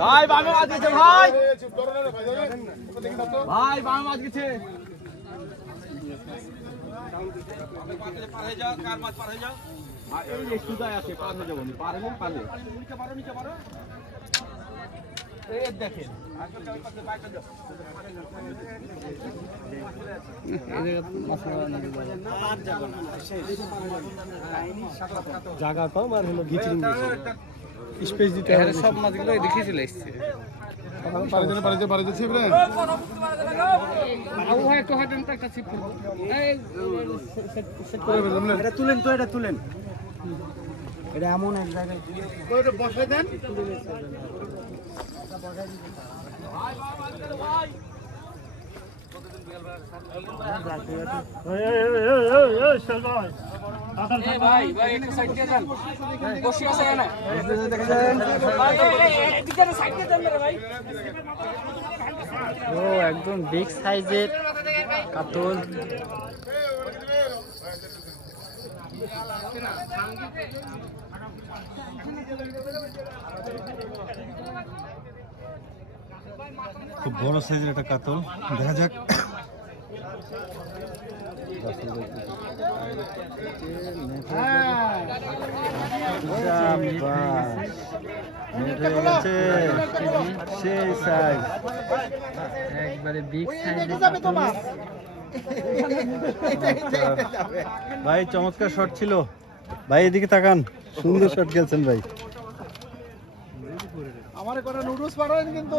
ভাই, বামে মাছ গেছে, ভাই। ভাই, বামে মাছ গেছে। দেখেন। জায়গা কম আর হলো ঘিচিং স্পেস দিতে হবে সব মাছগুলো দেখে চলে এসছে পারে পারে পারে যাচ্ছে এবারে করে ফেললাম এটা তুলেন তো এটা তুলেন এটা এমন এক জায়গায় বসাই দেন ও একদম বিগ সাইজের কাতল। খুব বড় সাইজের একটা কাতল। দেখা যাক। ভাই, চমৎকার শট ছিল। ভাই, এদিকে তাকান। সুন্দর শট খেলছেন ভাই। আমার করে নুডলস পাঠাবেন কিন্তু।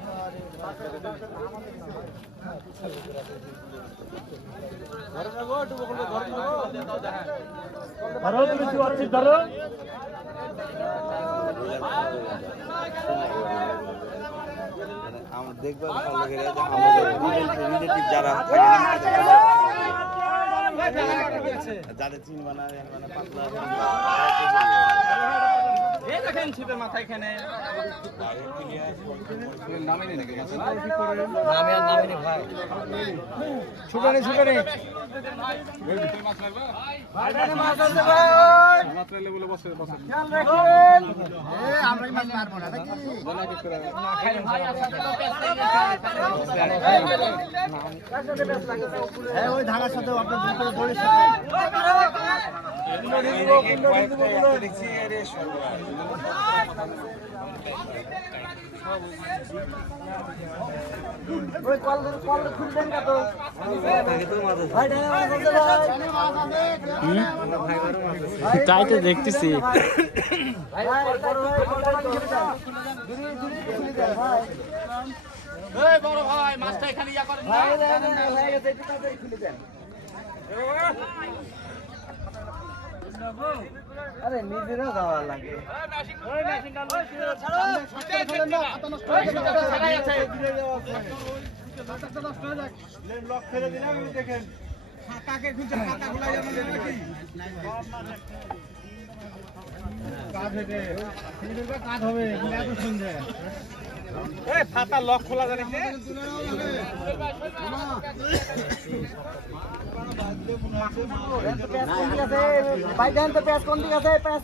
হাতে না খুলে আমাকে হাতে দেখবার ভালো লাগে আমাদের যাদের চিনবা না পাতলা দেখেন ছিপের মাথা এখানে। নামে নেই নাকি নামে আর নামে ভাই। ছোট নেই ছোট নেই মাছ আছে ভাই। মাত্র এলে বলে বসে বসে খেয়াল রাখবেন আমরা কি মাছ মারবো না নাকি হ্যাঁ ওই ধারার সাথে আপনার তাই তো দেখতেছি। মাছটা এখানে ইয়া করেন ভাই দেন হয়ে গেছে একটু তাড়াতাড়ি খুলে দেন আরে নিজেরও যাওয়া লাগে। কাজ হবে এত এই ফাতা লক খোলা জানে কি ভাই দেন তো পেঁয়াজ কোন দিকে আছে পেঁয়াজ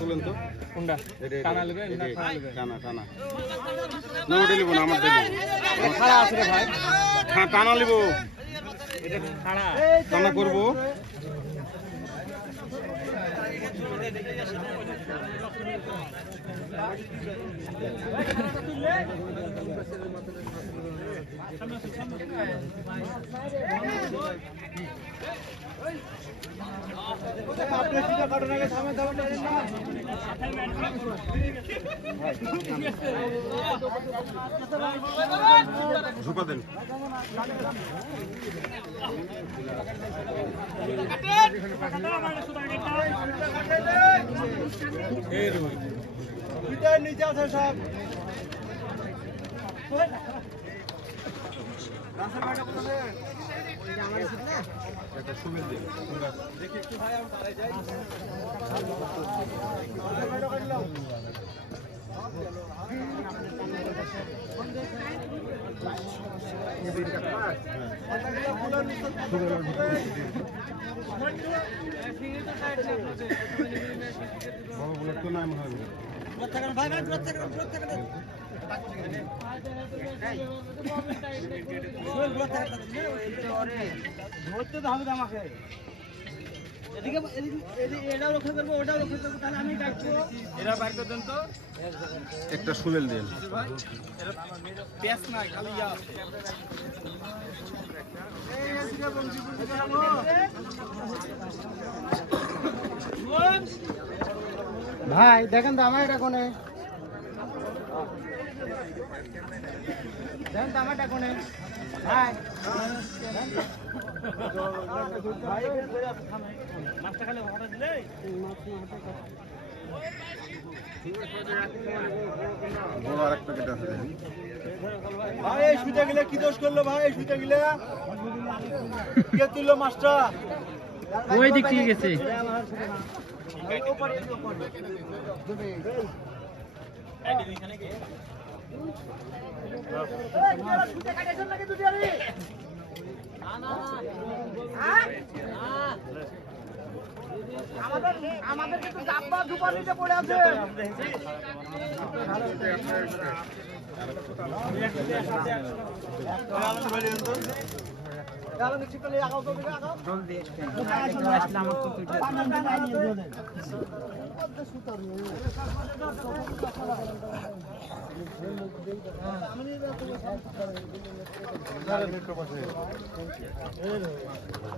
তুলেন তো। কোনটা? টানা এটা, টানা টানা না ওটা লিবো না আমার খাড়া আছে রে ভাই। টানা লিবো টানা করব। ঝুঁকা দেন। নিচে আছে সব একটা সুবিধা দিন বড় বুলেট তো নাই মনে হয় একটা সুলেল দেন ভাই দেখেন তো আমার এটা কোনে দেখেন তো আমারটা কোনে ভাই মাছটা খালি হঠাৎ দিলে বড় আর এক প্যাকেট আছে দেখেন ভাই এই সুইটা গেলে কি দোষ করল ভাই সুইটা গেলে কে তুললো মাছটা ওই দিক থেকে গেছে। আমাদের আমাদের কিন্তু ডাব্বা ধুপা নিতে পড়ে আছে।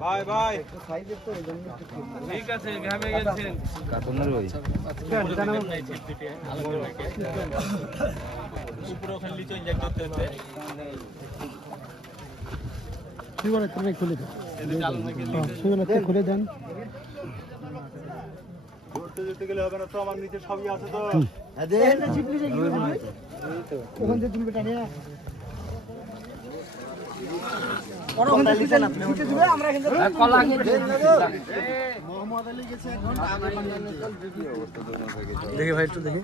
ভাই ভাই। ঠিক আছে ঘামে গেছেন। হতে খুলে দেন ঘুরতে যেতে গেলে হবে না তো আমার নিচে সবই আছে তো ওখান থেকে তুলবে টানিয়া ওরা ওখান থেকে থেকে কলা দেখি ভাই একটু দেখি।